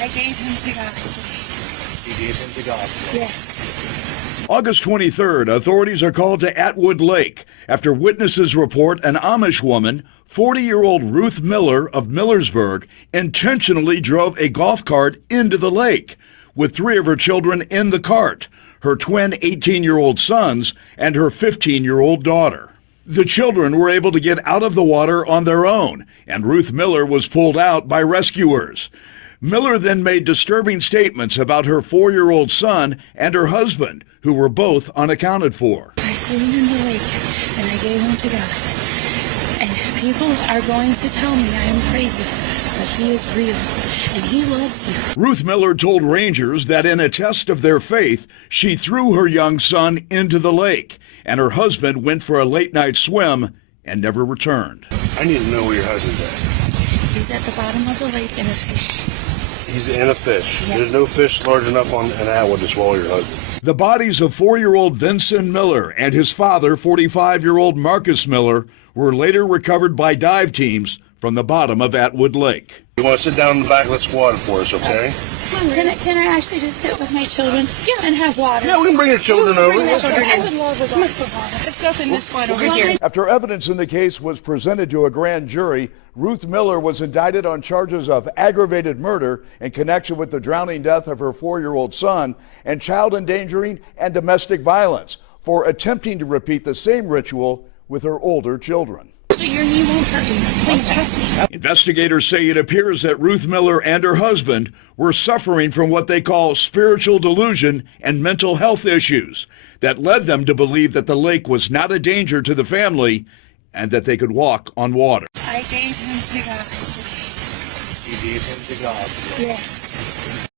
I gave him to God. He gave him to God. Yes. August 23rd, authorities are called to Atwood Lake after witnesses report an Amish woman, 40-year-old Ruth Miller of Millersburg, intentionally drove a golf cart into the lake with 3 of her children in the cart, her twin 18-year-old sons and her 15-year-old daughter. The children were able to get out of the water on their own, and Ruth Miller was pulled out by rescuers. Miller then made disturbing statements about her 4-year-old son and her husband, who were both unaccounted for. I threw him in the lake, and I gave him to God. And people are going to tell me I am crazy, but he is real, and he loves you. Ruth Miller told Rangers that in a test of their faith, she threw her young son into the lake, and her husband went for a late-night swim and never returned. I need to know where your husband's at. He's at the bottom of the lake in a fish. He's in a fish. Yes. There's no fish large enough on an Atwood to swallow your husband. The bodies of 4-year-old Vincen Miller and his father, 45-year-old Marcus Miller, were later recovered by dive teams from the bottom of Atwood Lake. You want to sit down in the back of the squad for us, okay? Can I actually just sit with my children and have water? Yeah, we can bring your children over. I would love a glass of water. Let's go from this squad over here. After evidence in the case was presented to a grand jury, Ruth Miller was indicted on charges of aggravated murder in connection with the drowning death of her 4-year-old son and child endangering and domestic violence for attempting to repeat the same ritual with her older children. So your knee won't hurt you. Please trust me. Investigators say it appears that Ruth Miller and her husband were suffering from what they call spiritual delusion and mental health issues that led them to believe that the lake was not a danger to the family and that they could walk on water. I gave him to God. He gave him to God. Yes.